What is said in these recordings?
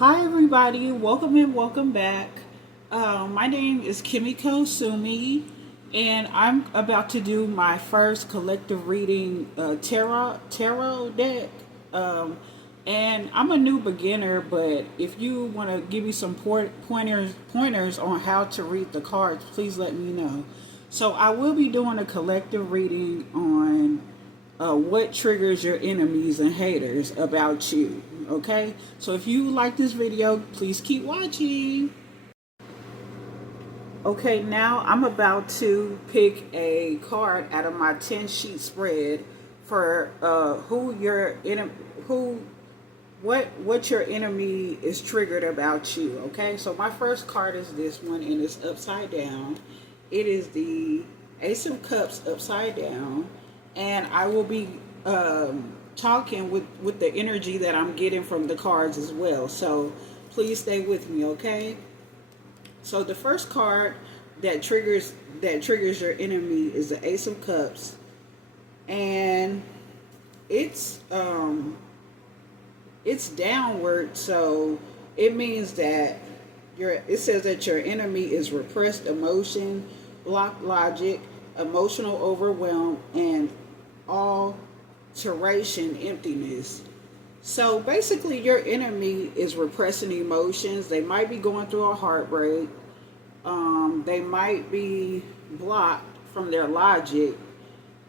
Hi, everybody. Welcome and welcome back. My name is Kimiko Sumi, and I'm about to do my first collective reading tarot deck. Um, and I'm a new beginner, but if you want to give me some pointers on how to read the cards, please let me know. So I will be doing a collective reading on what triggers your enemies and haters about you. Okay, so if you like this video, please keep watching. Okay, now I'm about to pick a card out of my 10-sheet spread for who your enemy, who, what your enemy is triggered about you. Okay, so my first card is this one, and it's upside down. It is the Ace of Cups upside down, and I will be talking with the energy that I'm getting from the cards as well. So please stay with me, okay? So the first card that triggers your enemy is the Ace of Cups, and it's downward, so it means that it says that your enemy is repressed emotion, blocked logic, emotional overwhelm, and alteration emptiness. So basically, your enemy is repressing emotions. They might be going through a heartbreak. They might be blocked from their logic,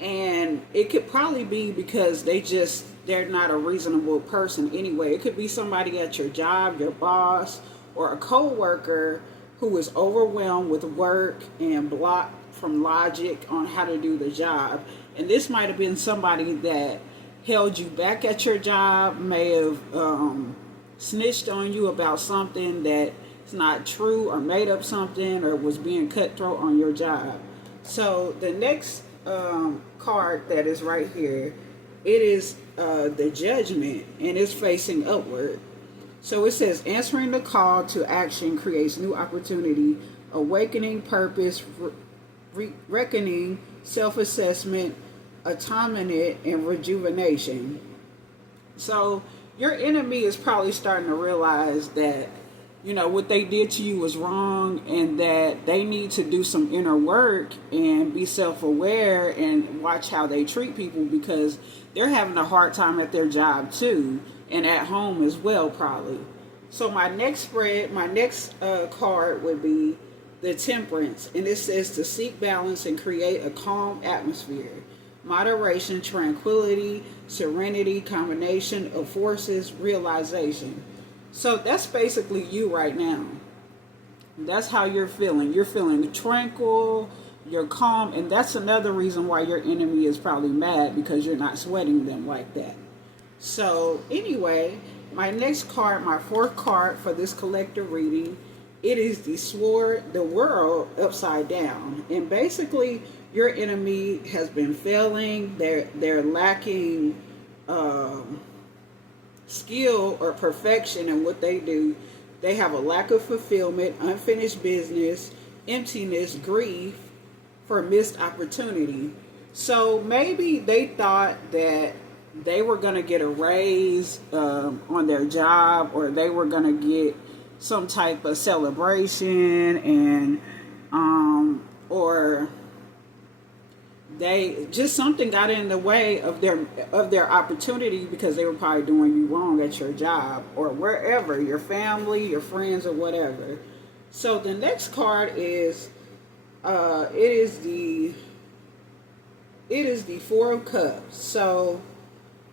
and it could probably be because they're not a reasonable person anyway. It could be somebody at your job, your boss, or a coworker who is overwhelmed with work and blocked from logic on how to do the job. And this might have been somebody that held you back at your job, may have snitched on you about something that is not true, or made up something, or was being cutthroat on your job. So the next card that is right here, it is the Judgment, and it's facing upward. So it says, answering the call to action creates new opportunity, awakening purpose, reckoning, self-assessment, autonomy, and rejuvenation. So your enemy is probably starting to realize that, what they did to you was wrong, and that they need to do some inner work and be self-aware and watch how they treat people, because they're having a hard time at their job too, and at home as well, probably. So my next card would be the Temperance, and it says to seek balance and create a calm atmosphere. Moderation, tranquility, serenity, combination of forces, realization. So that's basically you right now. That's how you're feeling. You're feeling tranquil, you're calm, and that's another reason why your enemy is probably mad, because you're not sweating them like that. So anyway, my next card, my fourth card for this collective reading, it is the Sword, the World upside down. And basically, your enemy has been failing. They're lacking skill or perfection in what they do. They have a lack of fulfillment, unfinished business, emptiness, grief for missed opportunity. So maybe they thought that they were going to get a raise on their job, or they were going to get some type of celebration, and or they just, something got in the way of their opportunity, because they were probably doing you wrong at your job or wherever, your family, your friends, or whatever. So the next card is it is the Four of Cups. So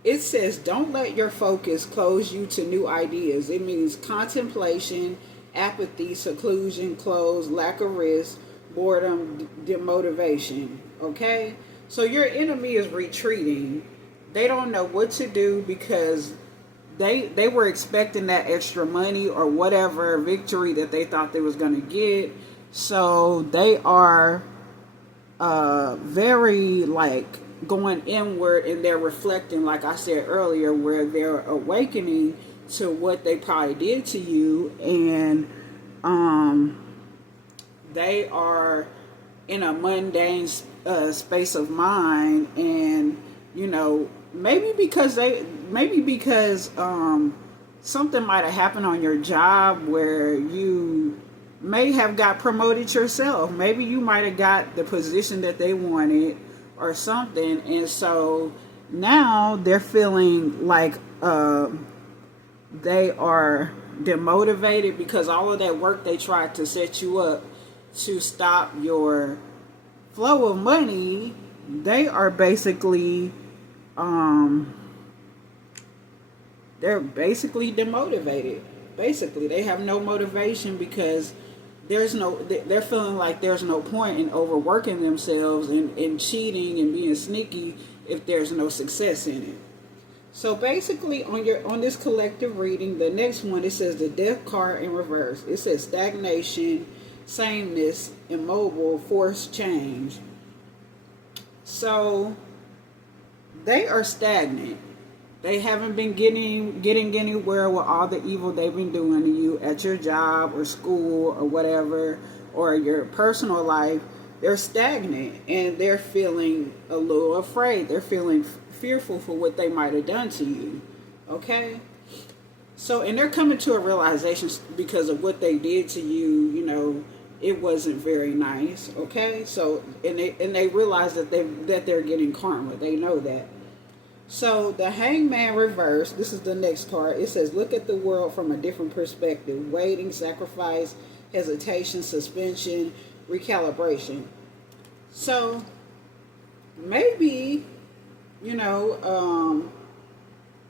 it says, don't let your focus close you to new ideas. It means contemplation, apathy, seclusion, close, lack of risk, boredom, demotivation. Okay? So your enemy is retreating. They don't know what to do, because they were expecting that extra money or whatever victory that they thought they was going to get. So they are very like going inward, and they're reflecting, like I said earlier, where they're awakening to what they probably did to you, and they are in a mundane space of mind. And maybe because something might have happened on your job where you may have got promoted yourself. Maybe you might have got the position that they wanted or something. And so now they're feeling like they are demotivated because all of that work they tried to set you up to stop your flow of money, they are basically they're basically demotivated. Basically, they have no motivation because they're feeling like there's no point in overworking themselves and cheating and being sneaky if there's no success in it. So basically on this collective reading, the next one, it says the death card in reverse. It says stagnation, sameness, immobile, forced change. So they are stagnant. They haven't been getting anywhere with all the evil they've been doing to you at your job or school or whatever, or your personal life. They're stagnant and they're feeling a little afraid. They're feeling fearful for what they might have done to you. Okay? So, and they're coming to a realization because of what they did to you, you know, it wasn't very nice. Okay? So, and they realize that they're getting karma. They know that. So the Hangman reverse, this is the next card. It says, look at the world from a different perspective. Waiting, sacrifice, hesitation, suspension, recalibration. So maybe, you know,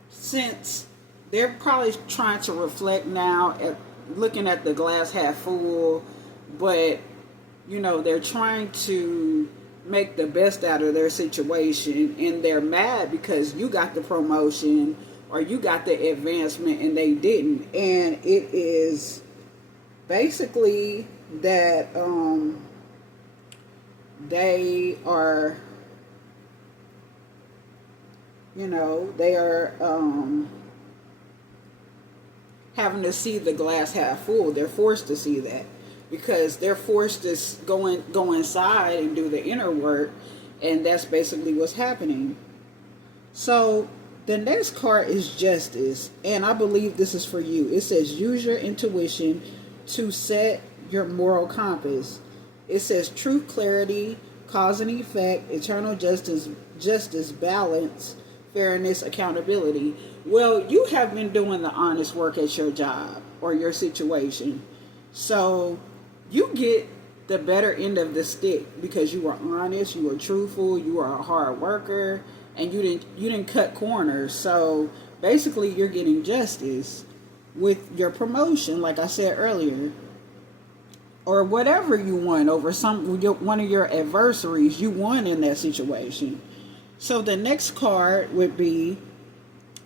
since they're probably trying to reflect now at looking at the glass half full, but, you know, they're trying to make the best out of their situation, and they're mad because you got the promotion or you got the advancement and they didn't. And it is basically that they are, you know, they are having to see the glass half full. They're forced to see that, because they're forced to go inside and do the inner work, and that's basically what's happening. So the next card is Justice, and I believe this is for you. It says use your intuition to set your moral compass. It says truth, clarity, cause and effect, eternal justice, balance, fairness, accountability. Well, you have been doing the honest work at your job or your situation, so you get the better end of the stick because you were honest, you were truthful, you were a hard worker, and you didn't cut corners. So basically, you're getting justice with your promotion, like I said earlier, or whatever you won over one of your adversaries. You won in that situation. So the next card would be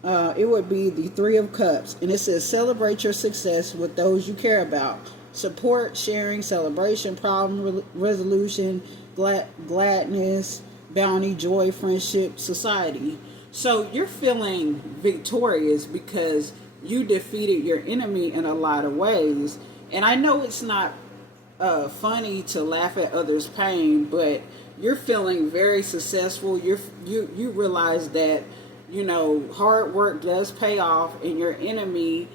the Three of Cups, and it says celebrate your success with those you care about. Support, sharing, celebration, problem resolution, gladness, bounty, joy, friendship, society. So you're feeling victorious because you defeated your enemy in a lot of ways. And I know it's not funny to laugh at others' pain, but you're feeling very successful. You realize that, you know, hard work does pay off, and your enemy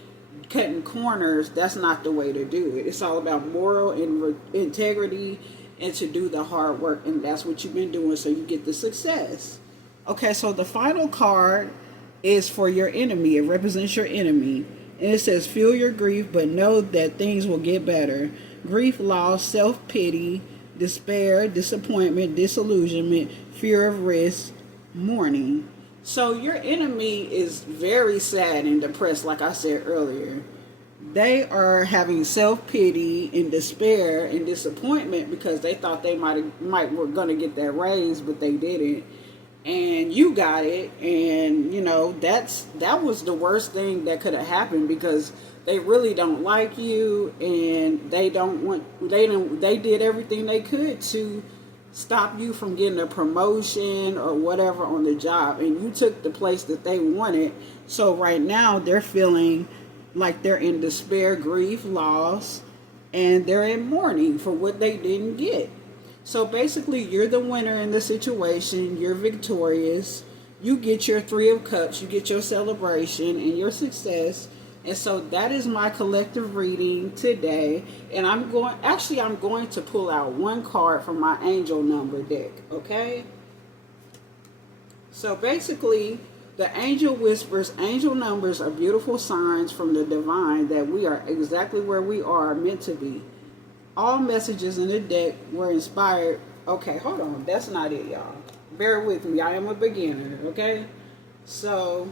cutting corners, that's not the way to do it. It's all about moral and integrity and to do the hard work, and that's what you've been doing, so you get the success. Okay, so the final card is for your enemy. It represents your enemy, and it says feel your grief but know that things will get better. Grief, loss, self-pity, despair, disappointment, disillusionment, fear of risk, mourning. So your enemy is very sad and depressed, like I said earlier. They are having self-pity and despair and disappointment because they thought they were going to get that raise, but they didn't. And you got it, and you know that was the worst thing that could have happened, because they really don't like you, and they did everything they could to stop you from getting a promotion or whatever on the job, and you took the place that they wanted. So right now they're feeling like they're in despair, grief, loss, and they're in mourning for what they didn't get. So basically, you're the winner in the situation. You're victorious. You get your Three of Cups. You get your celebration and your success. And so that is my collective reading today. And I'm going to pull out one card from my angel number deck, okay? So basically, the angel whispers, angel numbers are beautiful signs from the divine that we are exactly where we are meant to be. All messages in the deck were inspired. Okay, hold on. That's not it, y'all. Bear with me. I am a beginner, okay? So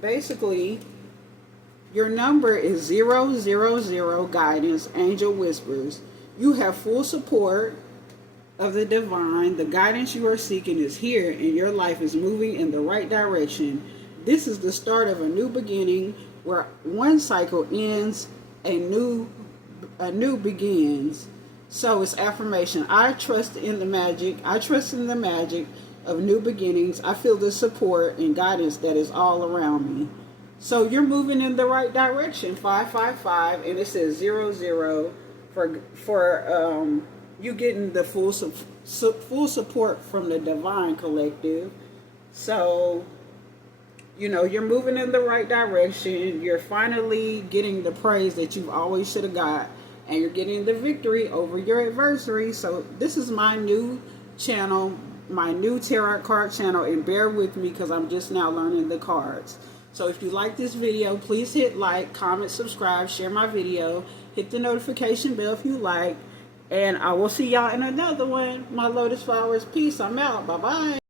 basically, your number is 000, guidance, angel whispers. You have full support of the divine. The guidance you are seeking is here, and your life is moving in the right direction. This is the start of a new beginning where one cycle ends, a new begins. So it's affirmation. I trust in the magic. I trust in the magic of new beginnings. I feel the support and guidance that is all around me. So you're moving in the right direction. 555, and it says 00 for you getting the full support from the divine collective. So you're moving in the right direction. You're finally getting the praise that you always should have got, and you're getting the victory over your adversary. So this is my new channel, my new tarot card channel, and bear with me because I'm just now learning the cards. So if you like this video, please hit like, comment, subscribe, share my video, hit the notification bell if you like, and I will see y'all in another one. My Lotus Flowers, peace. I'm out. Bye-bye.